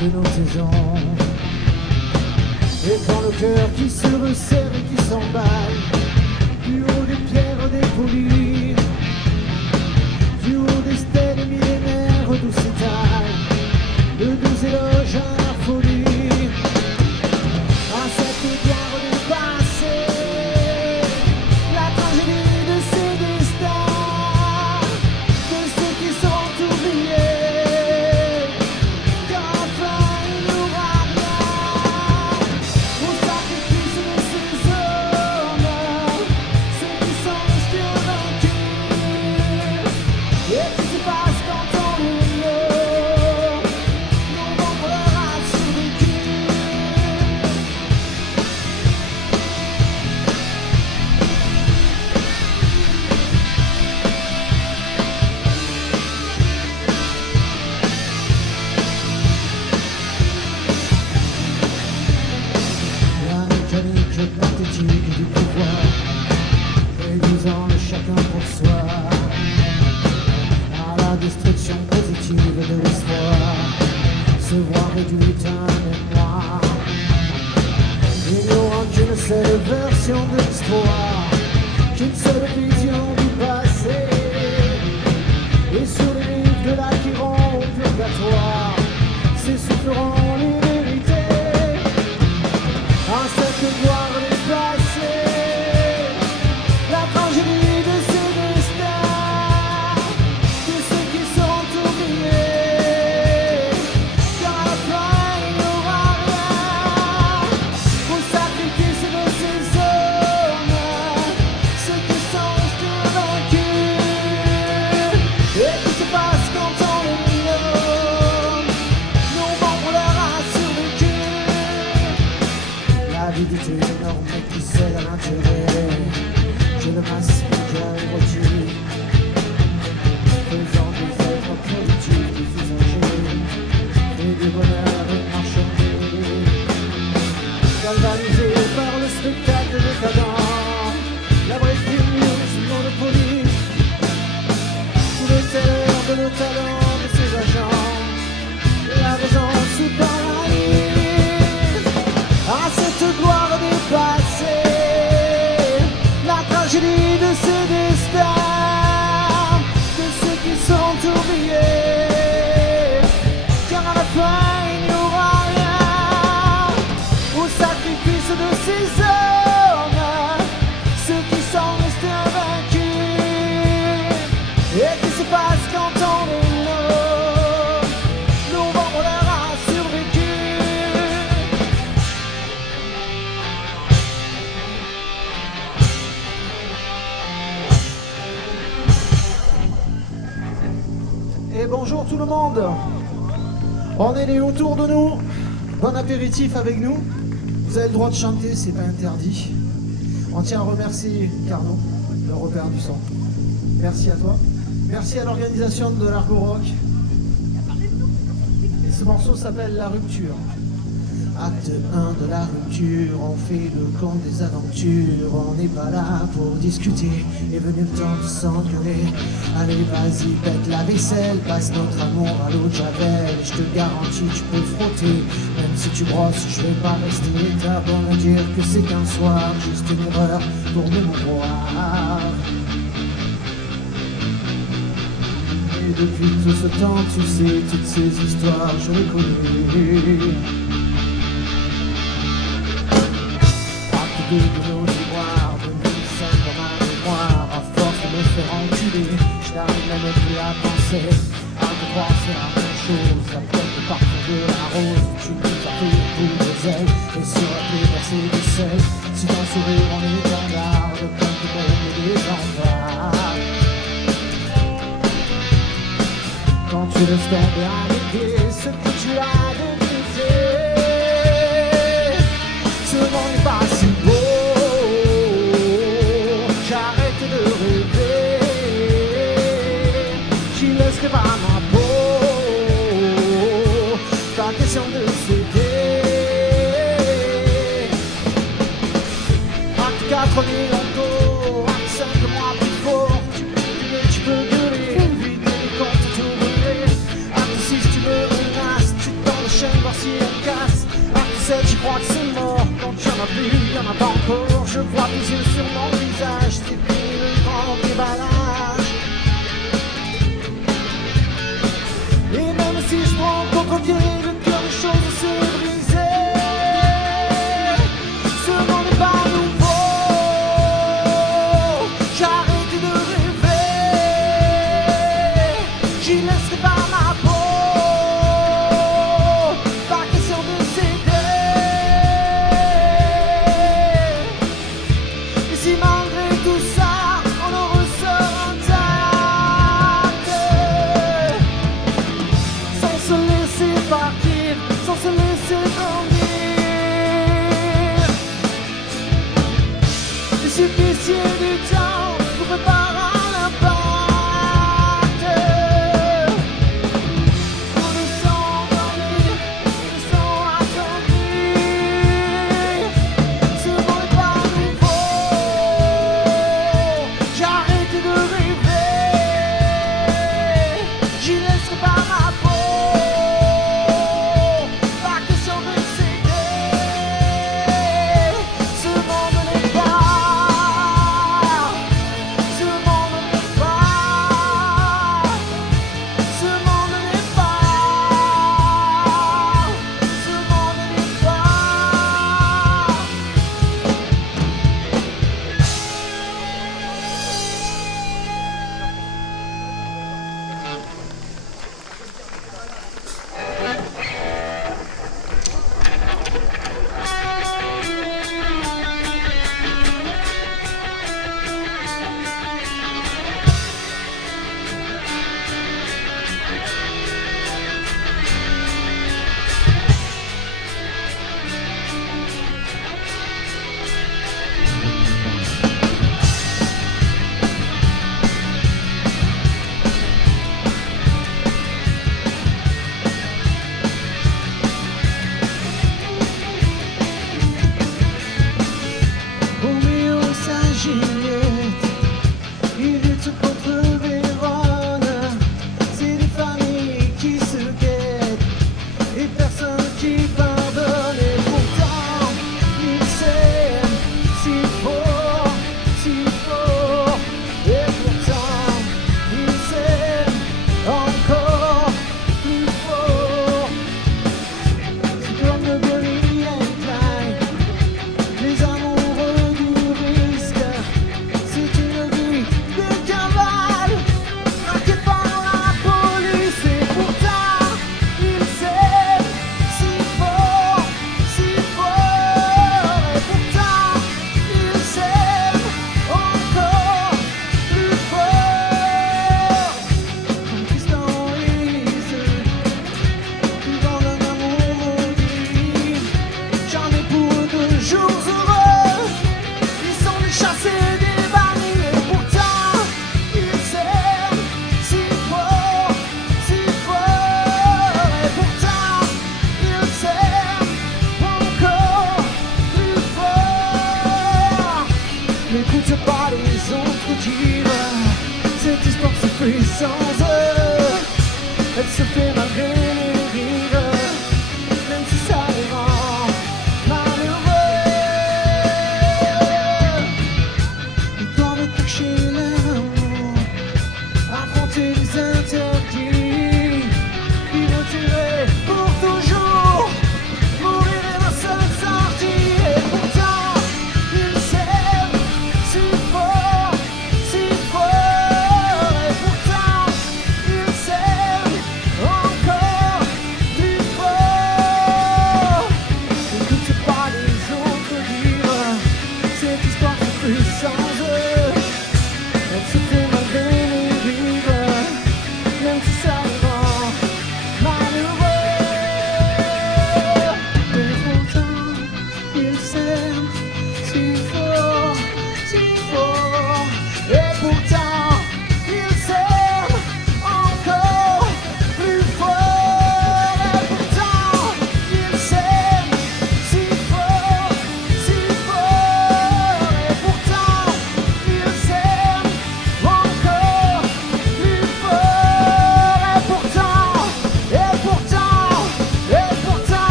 de nos saisons. Et quand le cœur qui se resserre et qui s'emballe, du haut des pierres dépolies, du haut des stèles millénaires d'où s'étalent de doux éloges à la folie, à cette gloire dépassée, la tragédie de ces destins, de ceux qui sont oubliés, car enfin il n'y aura rien au sacrifice de ces hommes, ceux qui sont restés vaincus. Et qui se passe quand on les nomme, nos membres leur a survécu. La mécanique pathétique du pouvoir, réduisant le chacun pour soi à la destruction positive de l'espoir, se voir réduite à mémoire, ignorant qu'une seule version de l'histoire, qu'une seule vision du passé, et sur les rives de la qui rend au purgatoire, s'essouffleront les vérités, à cette gloire dépassée, la tragédie de ces destins, de ceux qui sont oubliés, car à la fin il n'y aura rien au sacrifice de ces hommes, ceux qui sont restés vaincus. Et qui se passe quand on les nomme, nos membres leur a survécu. L'avidité énorme qui cède à l'intérêt, je le masque érotique, faisant des œuvres productives des usagers et du bonheur marchandé, galvanisé par le spectacle décadent, la breaking monopolise tout le terreur de nos talents de ses agents, la raison sous paralyse, à cette gloire dépassée, la tragédie de ces destins, de ceux qui sont oubliés, car à la fin il n'y aura rien au sacrifice de ces hommes, ceux qui sont restés invaincus. Et qui se passe quand on les nomme, nos membres leur a survécu. Et bonjour tout le monde. On est les autour de nous. Bon apéritif avec nous. Vous avez le droit de chanter, c'est pas interdit. On tient à remercier Carnot, le repère du son. Merci à toi. Merci à l'organisation de l'Argo Rock. Et ce morceau s'appelle La Rupture. Acte 1 de la rupture, on fait le compte des aventures. On n'est pas là pour discuter, est venu le temps de s'engueuler. Allez vas-y, pète la vaisselle, passe notre amour à l'eau de javel. Je te garantis, tu peux frotter, même si tu brosses, je vais pas rester. T'as beau me dire que c'est qu'un soir, juste une erreur pour mémorial. Et depuis tout ce temps, tu sais, toutes ces histoires, je les connais. De nos tiroirs, de nous sommes dans ma mémoire. À force de me faire enculer, je n'arrive même plus à penser. À te croire c'est la même chose, la pointe de parfum de la rose. Tu nous as fait le coup des ailes, et sur la plaie versée du sel. Si ton sourire en étendard, le plein de monde et des envahs. Quand tu laisses tomber à mes pieds ce que tu as débuté, ce monde n'est pas si beau. J'arrête de rêver, j'y laisserai pas ma peau. Pas question de céder. Acte 4 on est encore, acte 5 mois plus fort. Tu peux gueuler, vider les comptes, tout brûler. Acte 6 tu vu, y'en a pas encore. Je vois tes yeux sur mon visage, c'est fini le grand déballage. Et même si je prends contre-pied, le cœur des choses s'est brisé. Ce monde n'est pas nouveau, j'ai arrêté de rêver. J'y laisserai pas ma peau, pas question de céder. Et si malgré tout ça, on en ressort intact, sans se laisser partir, sans se laisser dormir. Il suffisait du temps pour préparer l'impact. On est sans dormir, on est sans attendrir. Ce monde n'est pas nouveau, j'ai arrêté de rêver. J'y laisserai pas ma peau, pas question de céder. Ce monde n'est pas, ce monde n'est pas, ce monde n'est pas, ce monde n'est pas. Roméo et sa Juliette, ils luttent contre Vérone. C'est des familles qui se guettent et personne qui pardonne. Et pourtant, ils s'aiment si fort, si fort. Et pourtant, ils s'aiment encore plus fort. C'est comme le Bonnie and Clyde, les amoureux du risque. C'est une vie de cavale, traquée par la police. Et pourtant, ils s'aiment si fort, si fort. Et pourtant, ils s'aiment encore plus fort. Comme Tristan et Isolde, vivant d'un amour maudit, jamais pour eux de jours heureux. Ils sont des chassés, des bannis. Et pourtant, ils s'aiment si fort, si fort. Et pourtant, ils s'aiment encore plus fort. N'écoute pas les autres dire, cette histoire se fait sans eux. Elle se fait malgré les rires, même si ça les rend malheureux. Ils doivent cacher leur amour, affronter les interdits. Ils vont tuer pour toujours, mourir est la seule sortie. Et pourtant, ils s'aiment si fort, si fort. Et pourtant, ils s'aiment encore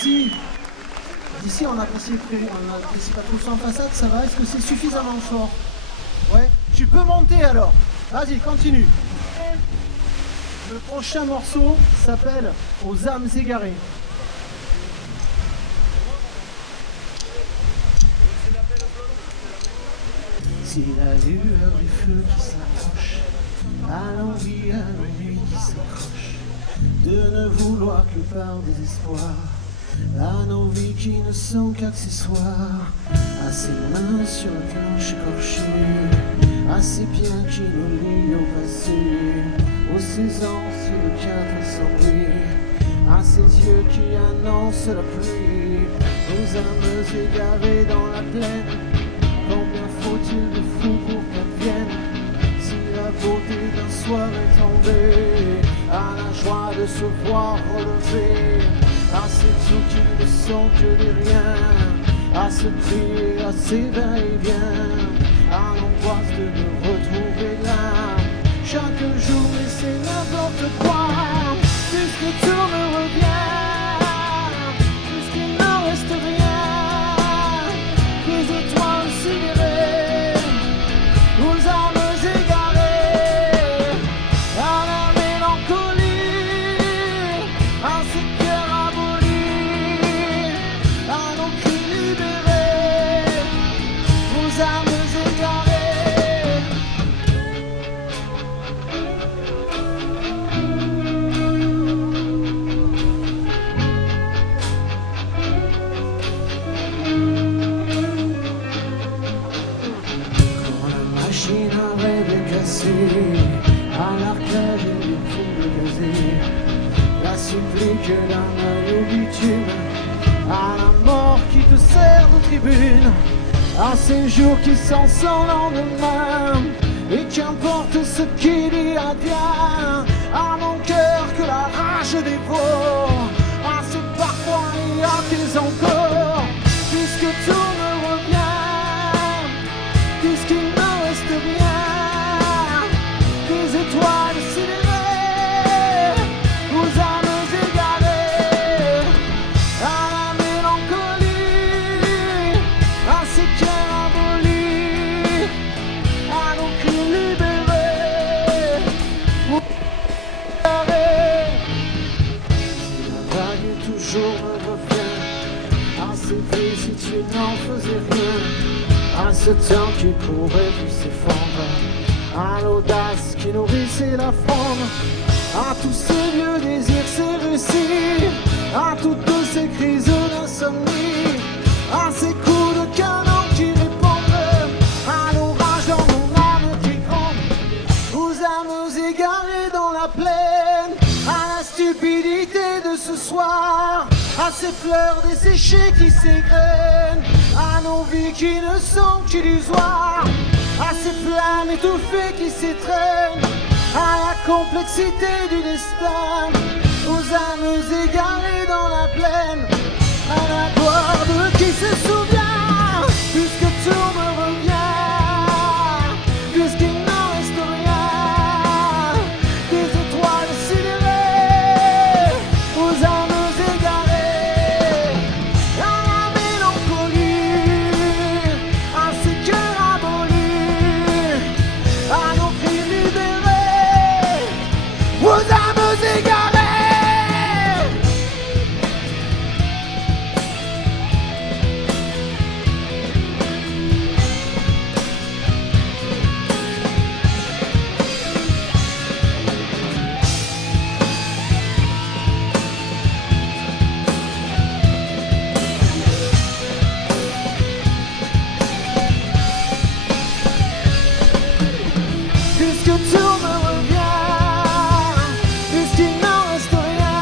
Merci. D'ici, on n'apprécie pas trop ça en façade, ça va? Est-ce que c'est suffisamment fort? Ouais. Tu peux monter alors. Vas-y, continue. Le prochain morceau s'appelle Aux âmes égarées. C'est la lueur du feu qui s'approche, à l'envie qui s'accroche, de ne vouloir que par désespoir, à nos vies qui ne sont qu'accessoires, à ses mains sur la planche écorchée, à ses pieds qui nous lient au passé, aux séances de 400 nuits, à ses yeux qui annoncent la pluie, aux âmes égarées dans la plaine. Combien faut-il de fous pour qu'elle vienne? Si la beauté d'un soir est tombée, à la joie de se voir relever, à ces tout qui ne sont que des riens, à se prier, à ces va-et-vient, à l'angoisse de me retrouver là. Chaque jour, mais c'est n'importe quoi, puisque tout me revient, puisqu'il n'en reste rien, des étoiles sidérées, aux âmes égarées, à la mélancolie, à ces cœurs abolis, à nos cris libérés, aux âmes égarées. À l'arcade et pour le gazer, la supplique d'un œil au bitume, à la mort qui te sert de tribune, à ces jours qui sont sans lendemain, et qu'importe ce qu'il y advient, à mon cœur que la rage dévore, à ce parfois il y a tes encore, puisque tout me revient, puisqu'il ne reste rien. Des étoiles sidérées, aux âmes égarées, à la mélancolie, à ces cœurs abolis, à nos cris libérés, aux égarés. Si la vague toujours me revient, à ces vies si tu n'en faisais rien, à ce temps qui courait puis s'effondre, à l'audace qui nourrissait la fronde, à tous ces vieux désirs, ces récits, à toutes ces crises d'insomnie, à ces coups de canon qui répondent, à l'orage dans mon âme qui gronde, aux âmes égarées dans la plaine, à la stupidité de ce soir, à ces fleurs desséchées qui s'égrènent, à nos vies qui ne sont qu'illusoires, à ces flammes étouffées qui s'étreignent, à la complexité du destin, aux âmes égarées dans la plaine, à la gloire de qui se souvient, puisque tout me revient, puisqu'il n'en reste rien, des étoiles sidérées, aux âmes égarées, à la mélancolie, à ces cœurs abolis, à nos cris libérés, aux âmes égarées. Puisque tout me revient, puisqu'il n'en reste rien,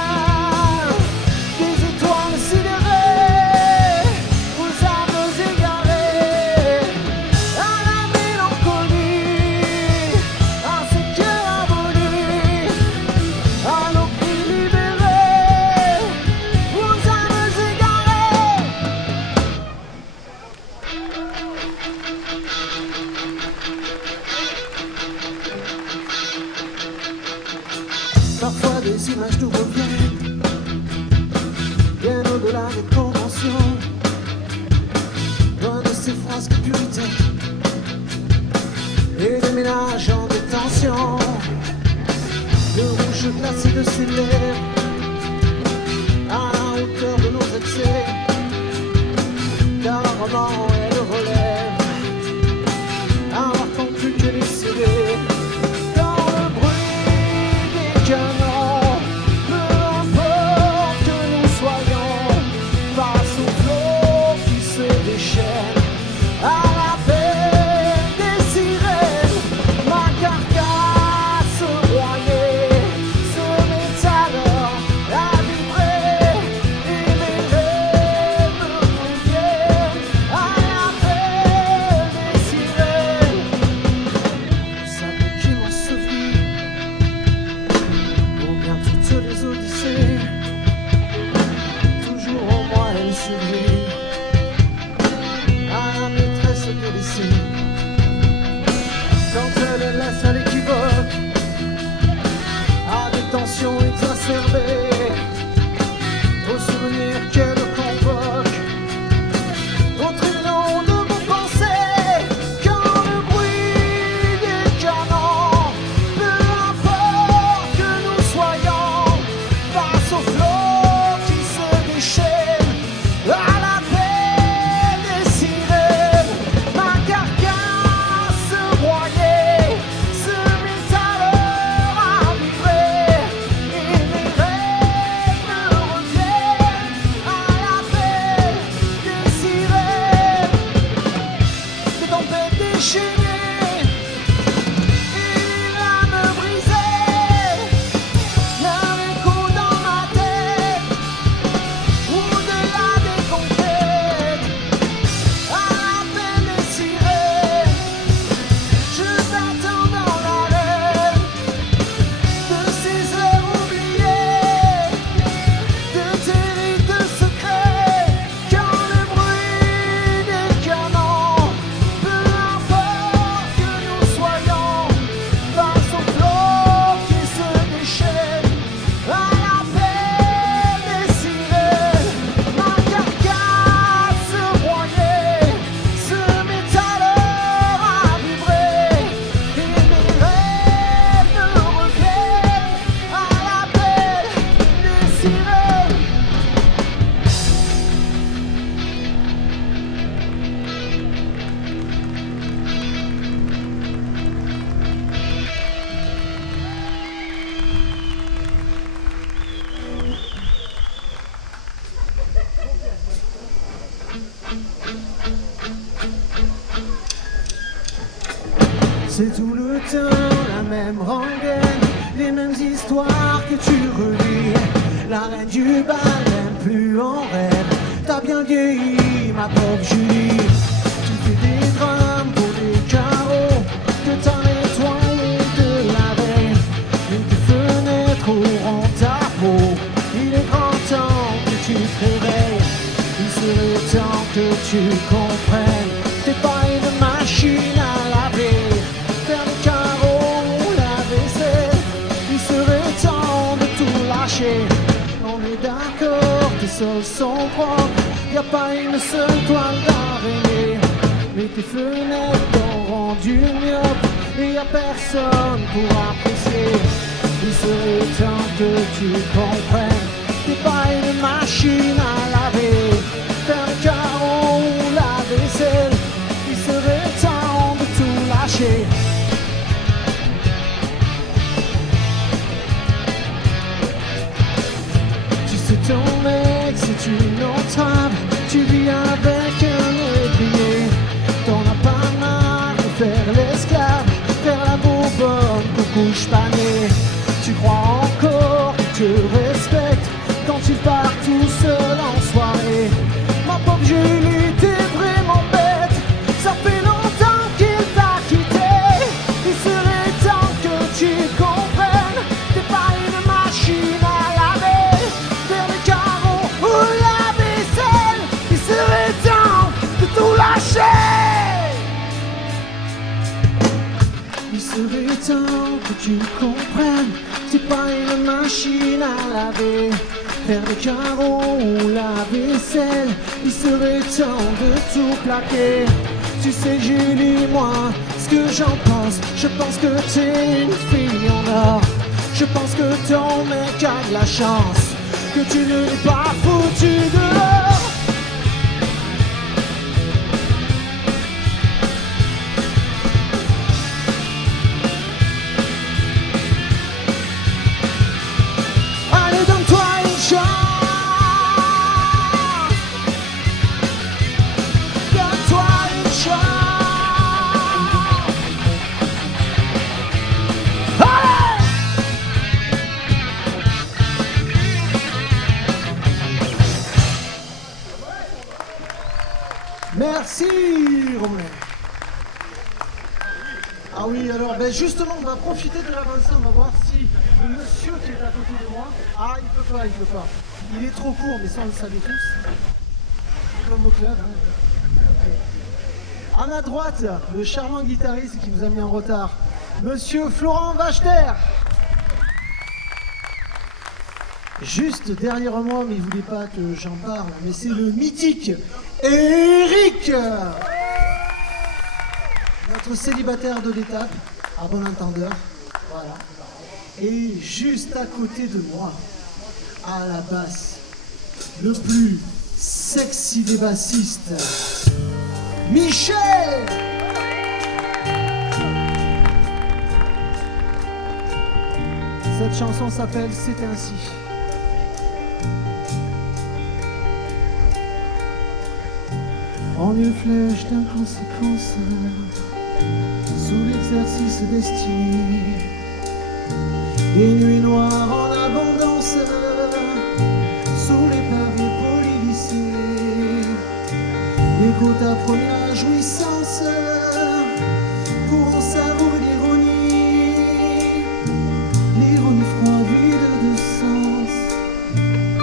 des étoiles sidérées, aux âmes égarées, à la mélancolie, à ces cœurs abolis, à nos cris libérés, aux âmes égarées. Parfois des images nous reviennent, bien au-delà au-delà des conventions, loin de ces phrases de purité et des ménages en détention, de rouge glacé de ses lèvres à la hauteur de nos excès, car un roman est le relève, avoir conclu que les CD dans le bruit des canons, peu importe que nous soyons, face au flot qui se déchaîne, à l'appel des sirènes, ma carcasse broyée se met alors à vibrer, et mes rêves reviennent à l'appel des sirènes. Ça peut qui m'en souvenir, ou bien toutes les odyssées, toujours en moi elle survit à la maîtresse délaissée. Quand elle laisse à l'équivoque, à des tensions exacerbées, aux souvenirs qu'elle convoque, au tribunal de vos pensées, quand le bruit des canons, peu importe que nous soyons, face au flot qui se déchaîne, à l'appel des sirènes, ma carcasse broyée se met alors à vibrer, et mes rêves reviennent à l'appel des sirènes. Des tempêtes déchaînées et des lames brisées, un écho dans ma tête, au-delà des conquêtes, à l'appel des sirènes. Je t'attends dans l'arène de ces heures oubliées, de tes rites secrets, quand le bruit des canons, peu importe que nous soyons, face au flot qui se déchaîne, à l'appel des sirènes, ma carcasse broyée se met alors à vibrer, et mes rêves reviennent à l'appel des sirènes. C'est tout le temps la même rengaine, les mêmes histoires que tu relis. La reine du bal même plus en rêve, t'as bien vieilli ma pauvre Julie. Tu fais des drames pour des carreaux que t'as nettoyé de la veille, et tes fenêtres auront ta peau. Il est grand temps que tu te réveilles, il serait temps que tu comprennes, t'es pas une machine à laver, faire les carreaux, la vaisselle, il serait temps de tout lâcher. On est d'accord, tes sols sont propres, y a pas une seule toile d'araignée, mais tes fenêtres t'ont rendu myope, et y a personne pour apprécier. Il serait temps que tu comprennes, t'es pas une machine à laver, faire les carreaux, la vaisselle, il serait temps de tout lâcher. Tu sais ton mec c'est une entrave, tu vis avec un étrier, t'en as pas marre de faire l'esclave, faire la bourbonne pour couche panée. Tu crois encore qu'il te respecte quand tu pars tout seul en soirée. Ma pauvre Julie, t'es vraiment bête, ça fait longtemps qu'il t'a quitté. Il serait temps que tu comprennes, t'es pas une machine à laver, faire les carreaux ou la vaisselle, il serait temps de tout lâcher. Il serait temps que tu comprennes, t'es pas une machine à laver, faire des carreaux ou la vaisselle, il serait temps de tout plaquer. Tu sais Julie, moi, ce que j'en pense, je pense que t'es une fille en or. Je pense que ton mec a de la chance, que tu ne l'es pas foutu dehors. Allez, donne-toi une chance. Donne-toi une chance. Allez! Merci Romain. Ah oui, alors justement, on va profiter de l'avancée, on va voir si le monsieur qui est à côté de moi... Ah, il peut pas. Il est trop court, mais ça on le savait tous. Comme au club. Hein. À ma droite, le charmant guitariste qui nous a mis en retard, monsieur Florent Wachter. Juste derrière moi, mais il voulait pas que j'en parle, mais c'est le mythique Eric, notre célibataire de l'étape, à bon entendeur, voilà. Et juste à côté de moi, à la basse, le plus sexy des bassistes, Michel. Cette chanson s'appelle C'est ainsi. En une flèche d'inconséquence, sous l'exercice destiné, des nuits noires en abondance, sous les pavés polylissés, des gouttes à première jouissance, pour en savourer l'ironie froide vide de sens.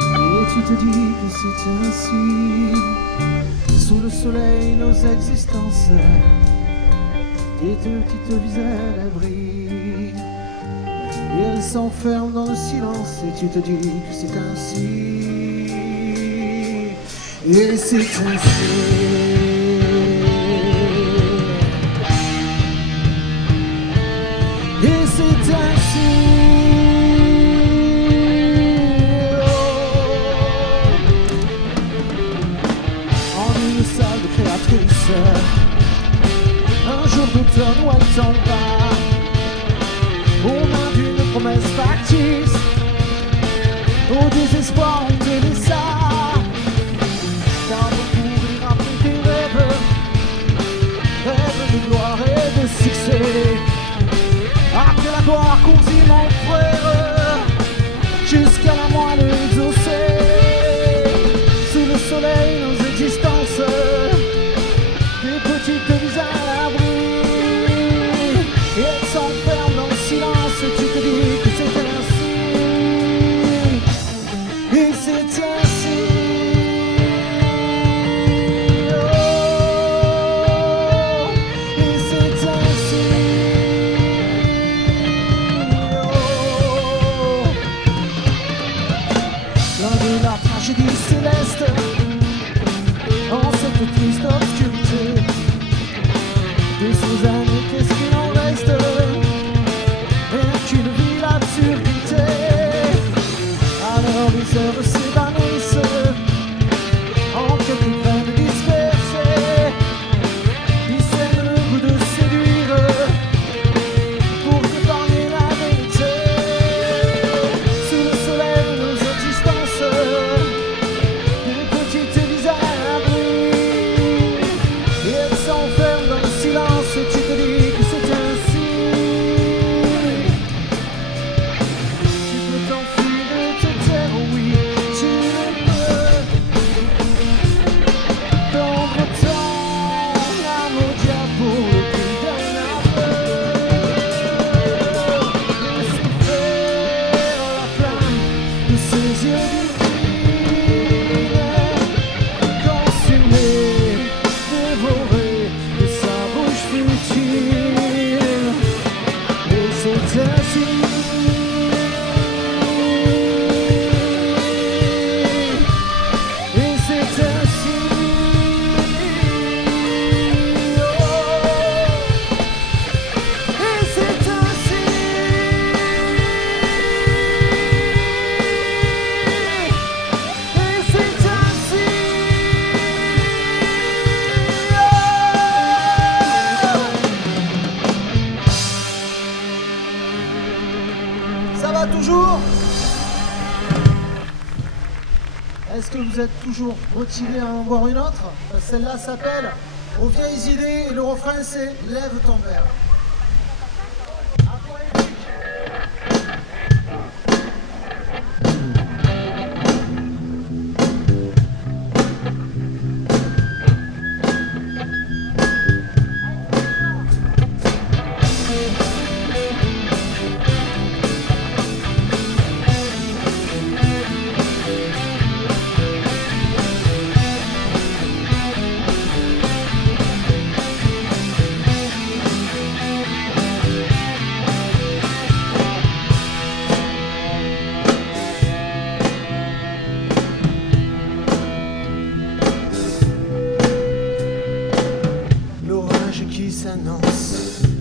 Et tu te dis que c'est ainsi. Sous le soleil, nos existences, tes deux petites vies à l'abri, et elles s'enferment dans le silence, et tu te dis que c'est ainsi. Et c'est ainsi. Et c'est ainsi. Un jour d'automne où elle s'en va, aux mains d'une promesse factice, au désespoir on te laissa, car pour courir après tes rêves de gloire et de succès. Après la gloire coursit mon frère, jusqu'à la moelle exaucée. Sous le soleil nos existences, petites vies à l'abri, et elles s'enferment dans le silence, et tu te dis que c'est ainsi. Et c'est ainsi. Oh, et c'est ainsi. Oh. Ça va toujours? Est-ce que vous êtes toujours motivé à en voir une autre? Celle-là s'appelle Aux vieilles idées et le refrain c'est Lève ton verre.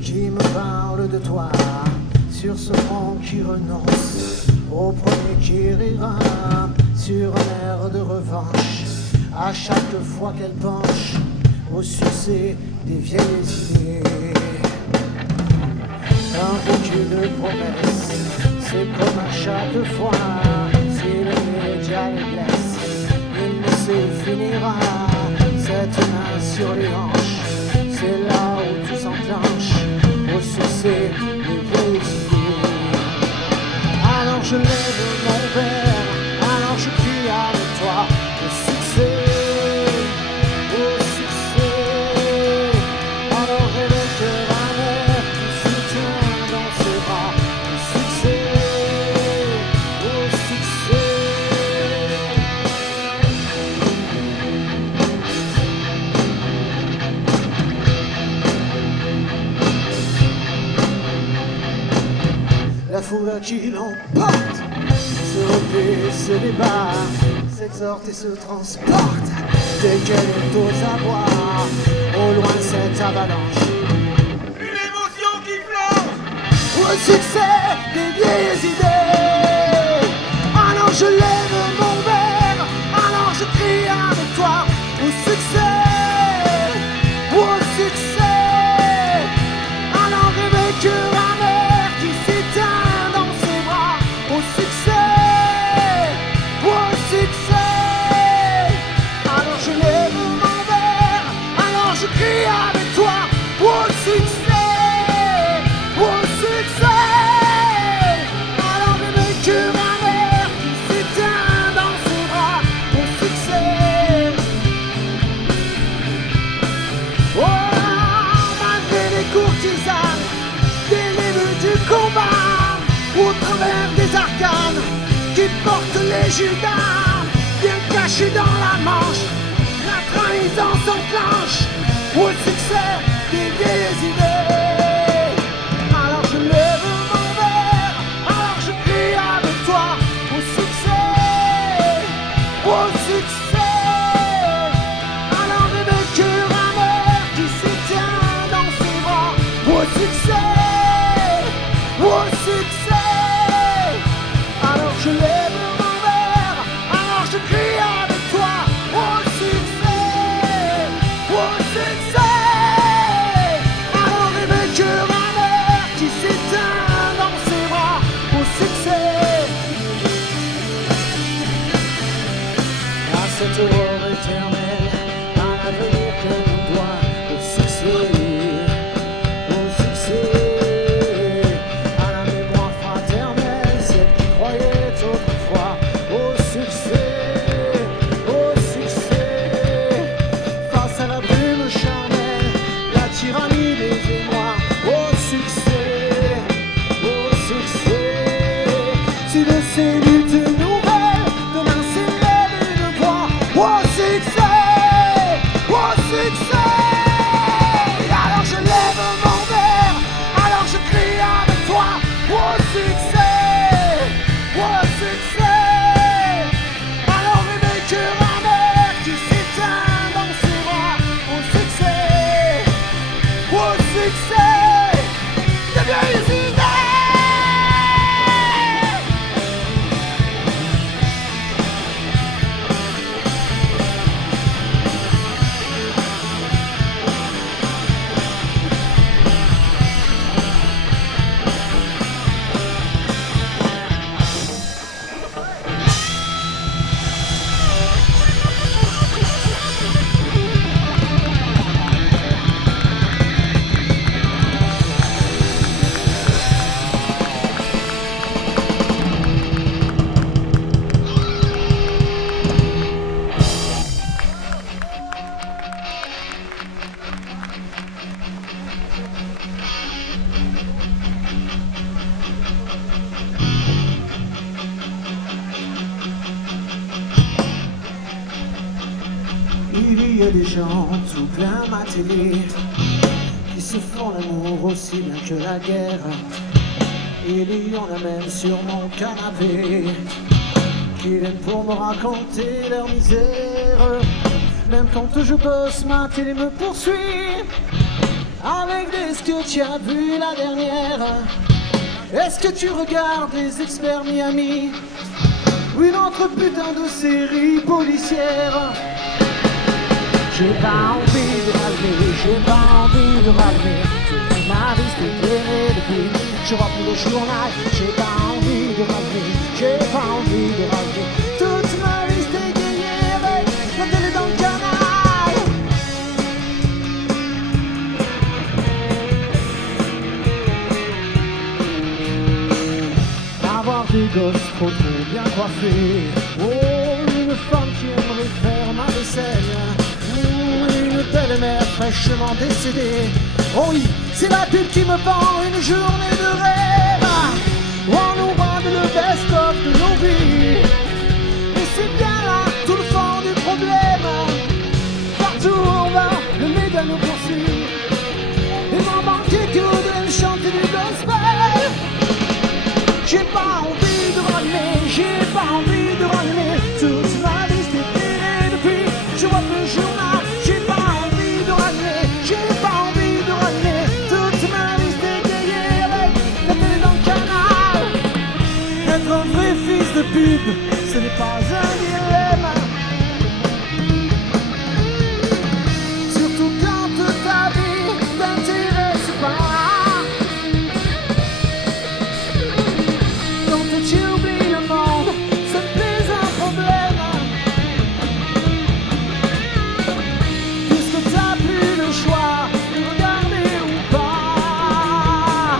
Qui me parle de toi, sur ce front qui renonce, au premier qui rira, sur un air de revanche, à chaque fois qu'elle penche, au succès des vieilles idées. Un bouquet de promesses, c'est comme à chaque fois, si le média les blesse, il ne se finira, cette main sur les hanches. C'est là où tout s'enclenche, au succès des vieilles idées. Alors je lève mon verre, alors je crie avec toi, au succès, au succès. Alors j'ai le cœur amer qui se tient dans ses bras, au succès, au succès. La foule qui l'emporte, se replie, se débat, s'exhorte et se transporte, dès qu'elle est aux abois, au loin cette avalanche. Une émotion qui flanche, Au succès des vieilles idées. Alors je lève mon verre, alors je crie avec toi, au succès, au succès. Alors rêver que la mer qui s'éteint dans ses bras, au succès, au succès. Alors je lève mon verre, alors je crie avec toi, au succès, au succès. Alors rêver que la mer qui s'éteint dans ses bras, au succès. Oh, malgré les courtisanes, des livres du combat, au travers des arcanes qui portent les Judas, bien cachés dans la manche, la trahison s'enclenche, au succès des vieilles idées. Alors je lève mon verre, alors je crie avec toi, au succès, au succès. Alors rêver que la mer qui s'éteint dans ses bras, au succès, au succès. Alors je lève mon verre, alors je crie avec toi, au succès, au succès. Alors rêver que la mer qui s'éteint dans ses bras, au succès. À cette aurore éternelle, à l'avenir que nous doit, au succès, à la mémoire y a des gens tout plein ma télé qui se font l'amour aussi bien que la guerre. Il y en a même sur mon canapé qui viennent pour me raconter leur misère. Même quand je bosse, ma télé me poursuit avec des ce que tu as vu la dernière. Est-ce que tu regardes les experts Miami? Une autre putain de série policière. J'ai pas envie de râler, j'ai pas envie de râler. Toute ma vie s'est éclairée depuis. Je vois plus le journal, j'ai pas envie de râler, j'ai pas envie de râler. Toute ma vie s'est égayée avec la télé dans le canal. Avoir des gosses trop bien coiffés. Oh, une femme qui aimerait faire ma vaisselle. Une belle mère fraîchement décédée. Oh oui, c'est la pub qui me vend une journée de rêve. On nous vend le best-of de nos vies. Et c'est bien là tout le fond du problème. Partout où on va, le média nous poursuit. Il m'en manquait que de chanter du gospel. J'ai pas envie de râler, j'ai pas envie de râler. Toute ma vie s'est éclairée depuis. Je vois plus le journal, j'ai pas envie de râler, j'ai pas envie de râler. Toute ma vie s'est égayée avec la télé dans le canal. Être un vrai fils de pute, ce n'est pas un dilemme. Surtout quand ta vie t'intéresse pas. Tu oublies le monde, ce n'est plus un problème. Puisque t'as plus le choix de regarder ou pas.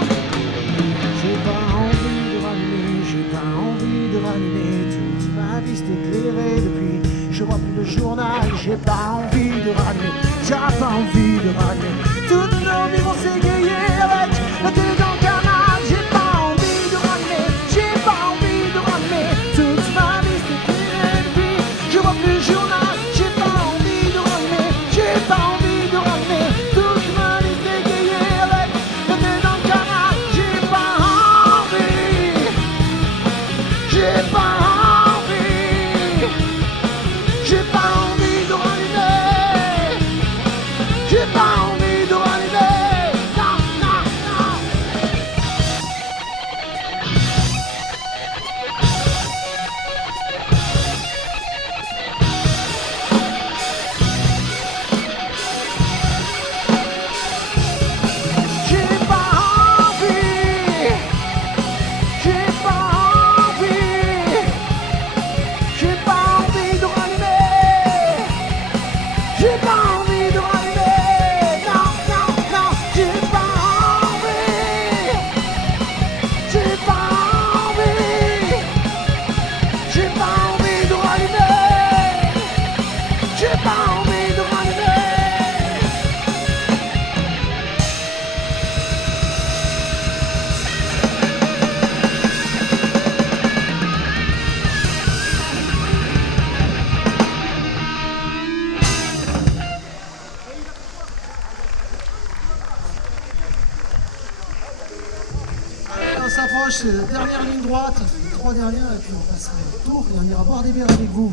J'ai pas envie de rallumer, j'ai pas envie de rallumer. Toute ma vie s'est éclairée depuis. Je vois plus le journal, j'ai pas envie de rallumer, j'ai pas envie de rallumer. Toutes nos vies vont s'égayer avec la télé dans le canal. J'ai pas envie de rallumer, j'ai pas envie de rallumer. Toute ma vie s'est éclairée depuis. Je vois plus le journal, j'ai pas envie de rallumer, j'ai pas envie de rallumer. Toute ma vie s'est égayée avec la télé dans le canal. J'ai pas envie, j'ai pas envie, j'ai pas envie de rallumer, j'ai pas envie de rallumer. Non, non, non. J'ai pas envie, j'ai pas envie, j'ai pas envie de rallumer, j'ai pas envie de rallumer. Non, non, non, j'ai pas envie, j'ai pas envie, j'ai pas envie de rallumer, j'ai pas envie de rallumer. Allez, on s'approche, c'est la dernière ligne droite, les 3 dernières, et puis on passera le tour et on ira boire des bières avec vous.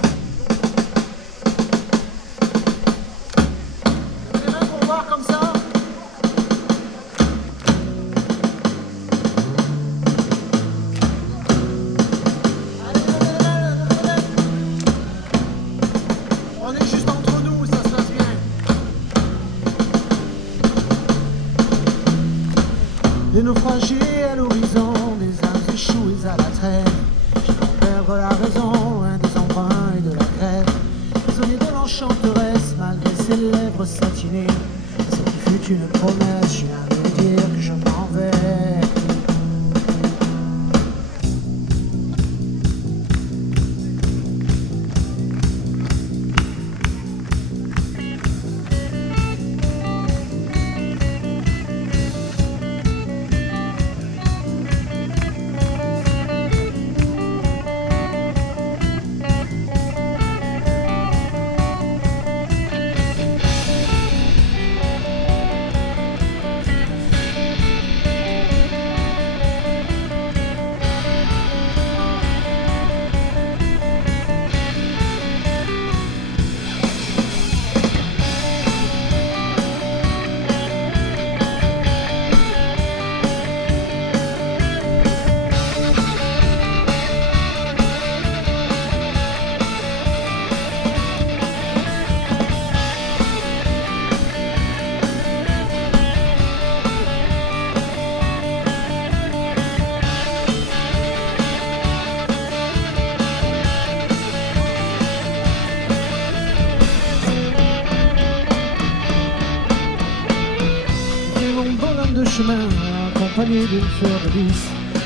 Levez les mains pour voir comme ça. Allez, levez les mains, levez les mains. On est juste entre nous, ça se passe bien. Des naufragés à l'horizon, des âmes échouées à la traîne. J'ai peur perdre la raison, loin des embruns et de la grève. Prisonnier de l'enchanteresse, malgré ses lèvres satinées. Ce qui fut une promesse, je viens de dire que je m'en vais. accompagné d'une fleur de lys.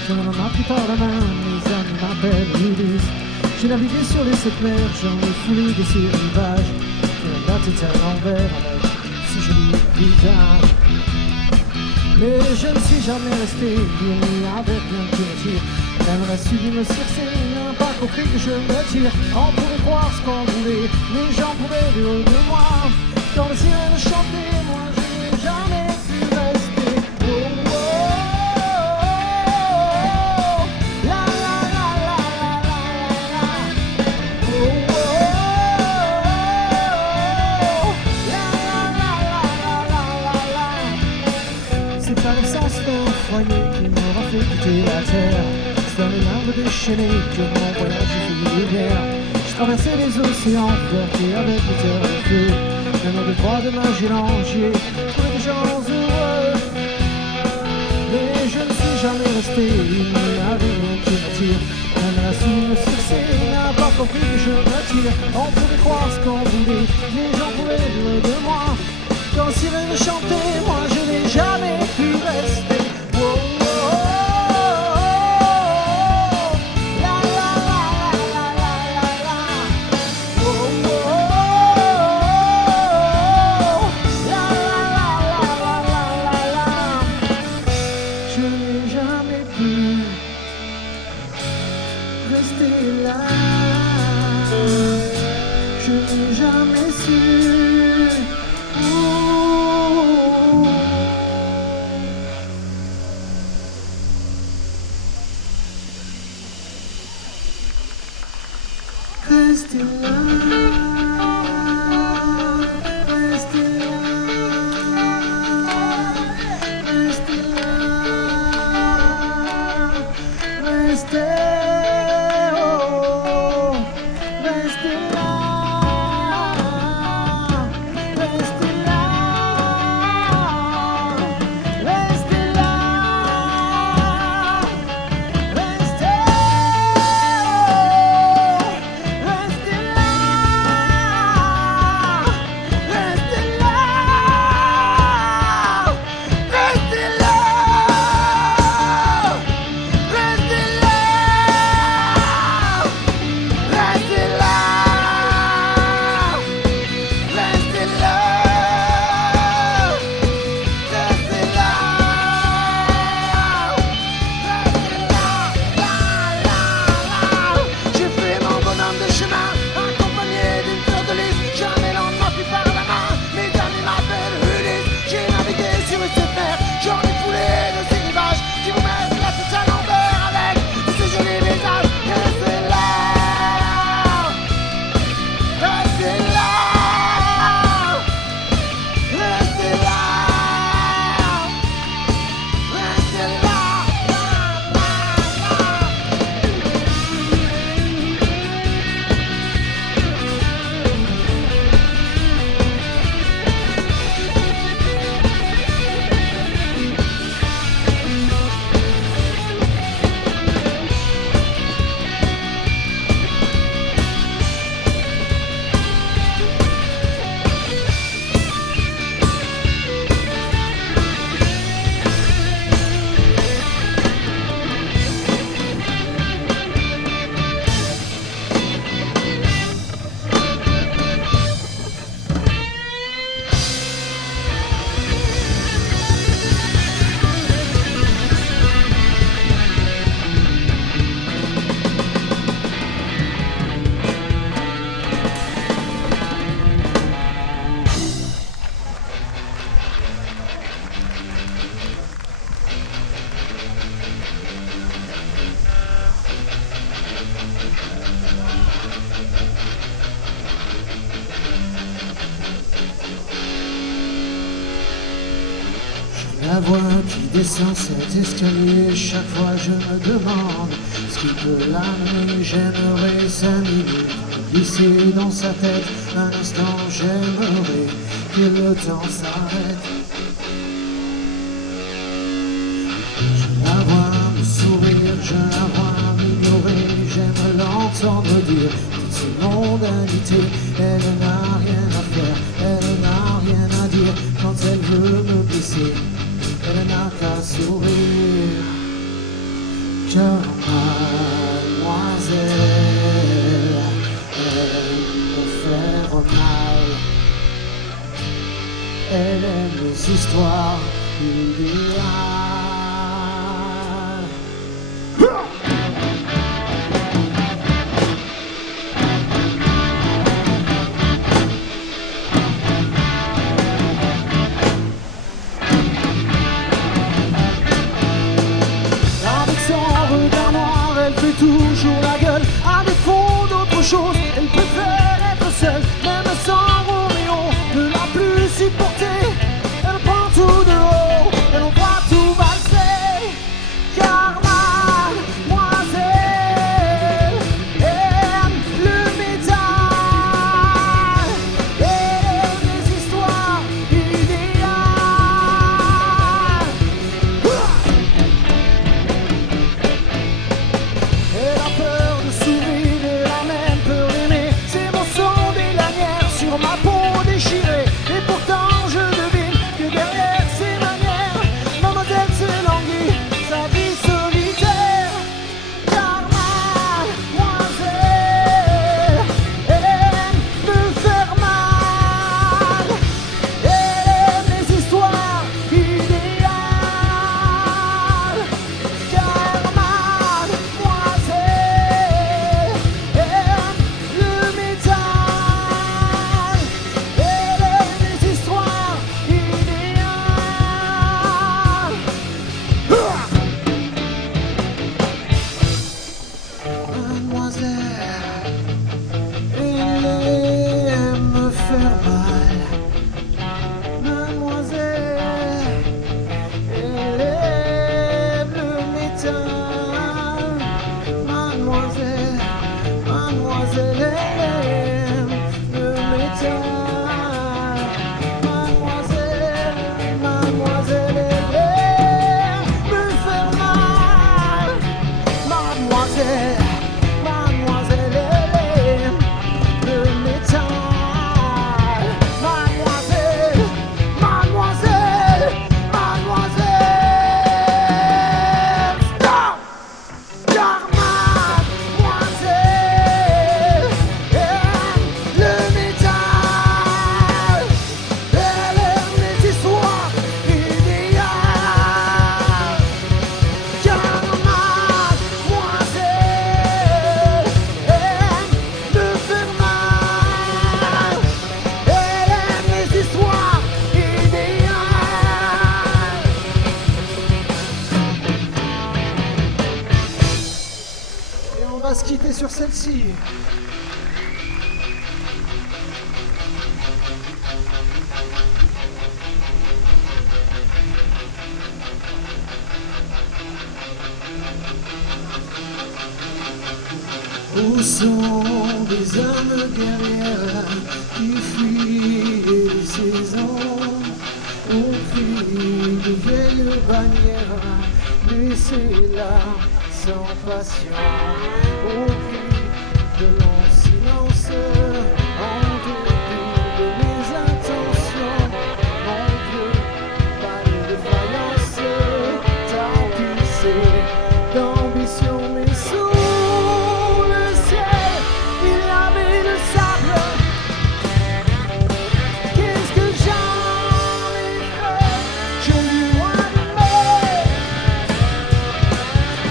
Je ne m'a pris par la main, mes amis m'appellent Ulysse. J'ai navigué sur les sept mers, j'en ai foulé des ces rivages. La tête à l'envers avec si joli visage. Mais je ne suis jamais resté ni avec rien qui me tire. Même la sublime Circé n'a pas compris que je me tire. On pourrait croire ce qu'on voulait, les gens pourraient rire de moi. Quand les sirènes chantaient, moi je n'ai jamais pu rester. Oh, oh, oh, oh. La la la la la la la. Oh, oh, oh. La la la la la la la. C'est pas l'absence d'un foyer qui m'aura fait quitter la terre. C'est dans les larmes déchaînées que mon voyage est fini d'hiver. J'ai traversé les océans, flirté avec les terres de feu. Même au détroit de Magellan, j'y ai trouvé des gens heureux. Mais je ne suis jamais resté, il n'y avait rien qui m'attire. Même la soume Circé n'a pas compris que je m'attire. On pouvait croire ce qu'on voulait, les gens pouvaient rire de moi. Quand les sirènes chantaient, moi je n'ai jamais pu rester. Oh, oh, oh, oh. La la la la la la la. Oh, oh, oh, oh. La la la la la la la. Je n'ai jamais pu rester là. Je n'ai jamais su. Restez là, restez là, restez là, restez, oh, restez là, restez là, restez là, restez. La voix qui descend cet escalier, chaque fois je me demande ce qui peut l'amener. J'aimerais 5 minutes glisser dans sa tête. Un instant j'aimerais que le temps s'arrête. Je la vois me sourire, je la vois m'ignorer. J'aime l'entendre dire toute ce mondanité. Elle n'a rien à faire, elle n'a rien à dire quand elle veut me blesser. Elle n'a ta sourire, car mademoiselle aime me faire mal. Elle aime les histoires idéales. Avec son regard noir, elle fait toujours la gueule. À défaut d'autre chose, elle préfère être seule. Même sans Roméo, ne l'a plus supporté. Elle prend tout de haut, elle envoie tout valser. Car mademoiselle aime le métal. Elle aime les histoires idéales. Elle a peur de s'ouvrir, elle a même peur d'aimer. Ses mots sont des lanières sur ma peau déchirée. Et pourtant je devine que derrière ses manières, mademoiselle se languit sa vie solitaire. Car mademoiselle aime me faire mal. Elle aime les histoires idéales. Car mademoiselle aime le métal. Elle aime les histoires idéales. Mademoiselle, elle aime me faire mal. Mademoiselle, elle aime le métal. Mademoiselle, mademoiselle, elle aime le métal. Mademoiselle, mademoiselle, elle aime me faire mal. Mademoiselle, mademoiselle, elle aime le métal. Mademoiselle, mademoiselle, mademoiselle, stop! Car mademoiselle aime le métal. Elle aime les histoires idéales. Car mademoiselle aime me faire mal. Elle aime les histoires idéales. Et on va se quitter sur celle-ci. Où sont des âmes guerrières qui fuient les saisons? On crie de vieilles bannières, laissez-la sans passion. Au cri de longs silences, en dépit de mes intentions, mon Dieu, pas de défaillance, tapissé d'ambition, mais sous le ciel, il y avait le sable. Qu'est-ce que j'en ai fait? Je lui ai allumé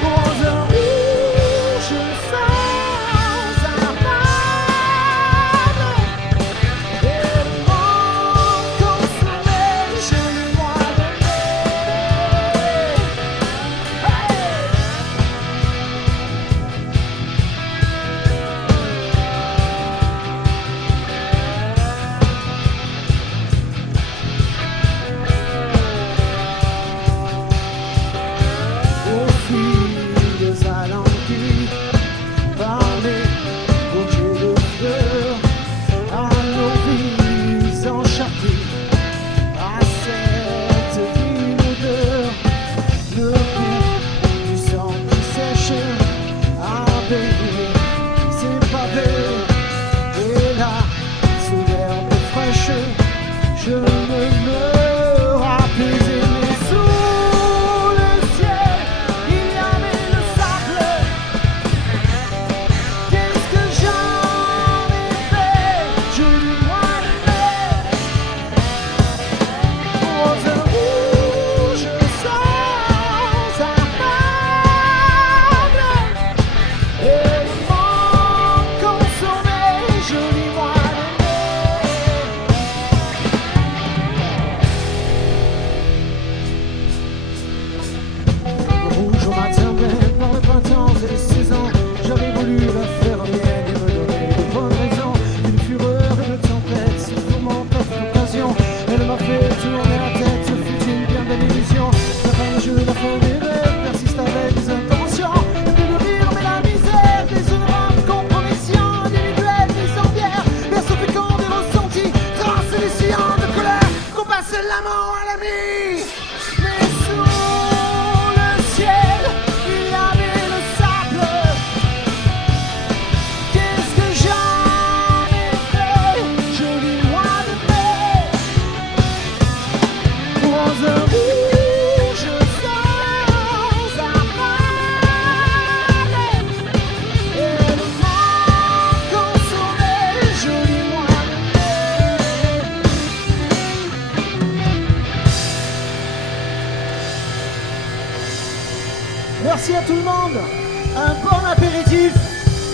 rose rouge sans un mal. monde un bon apéritif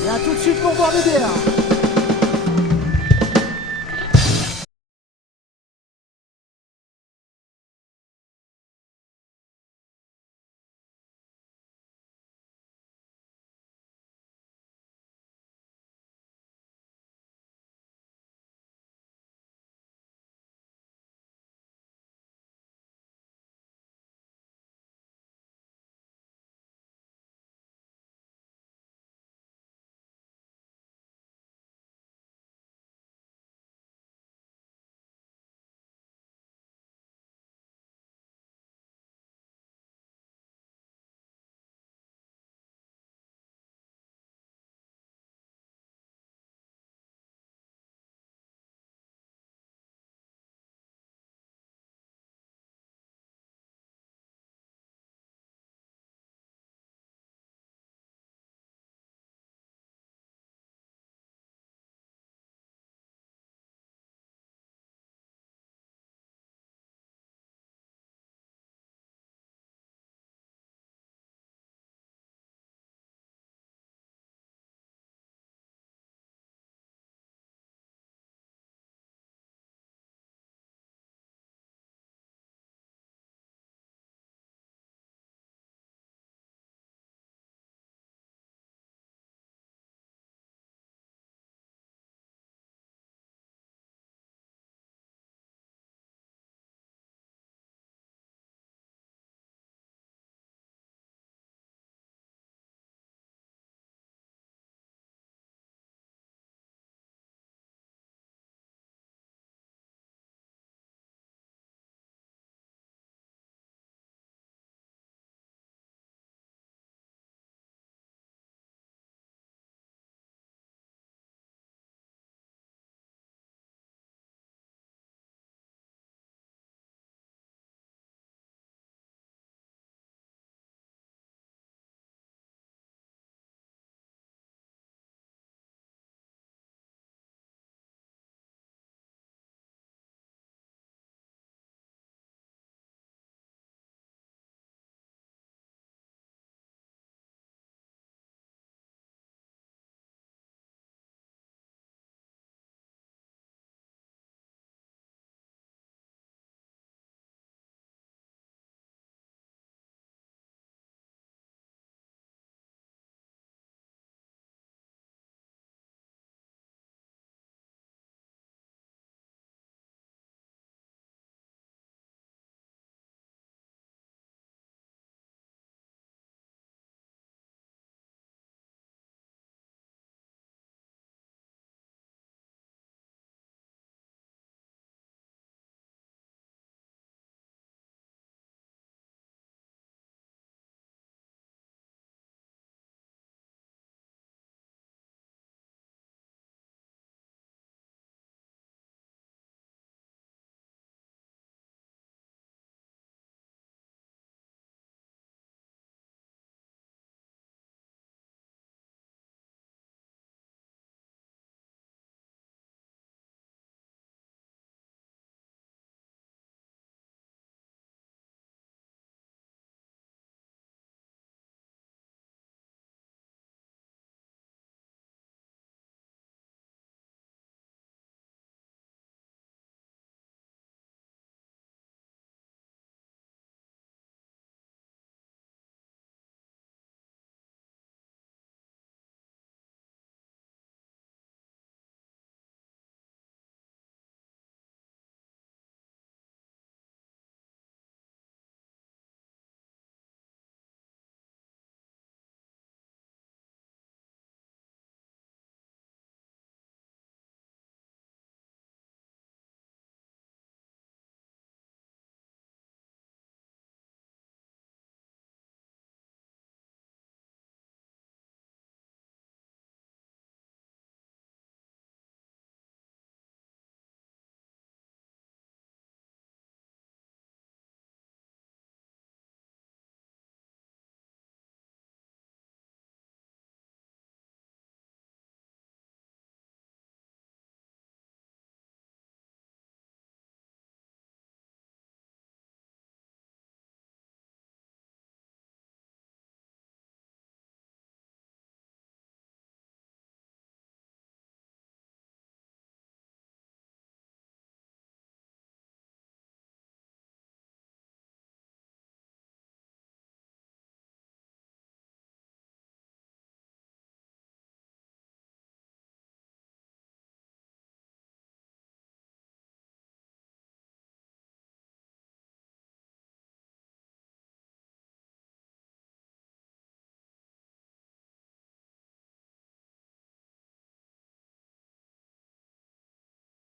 et à tout de suite pour boire des bières.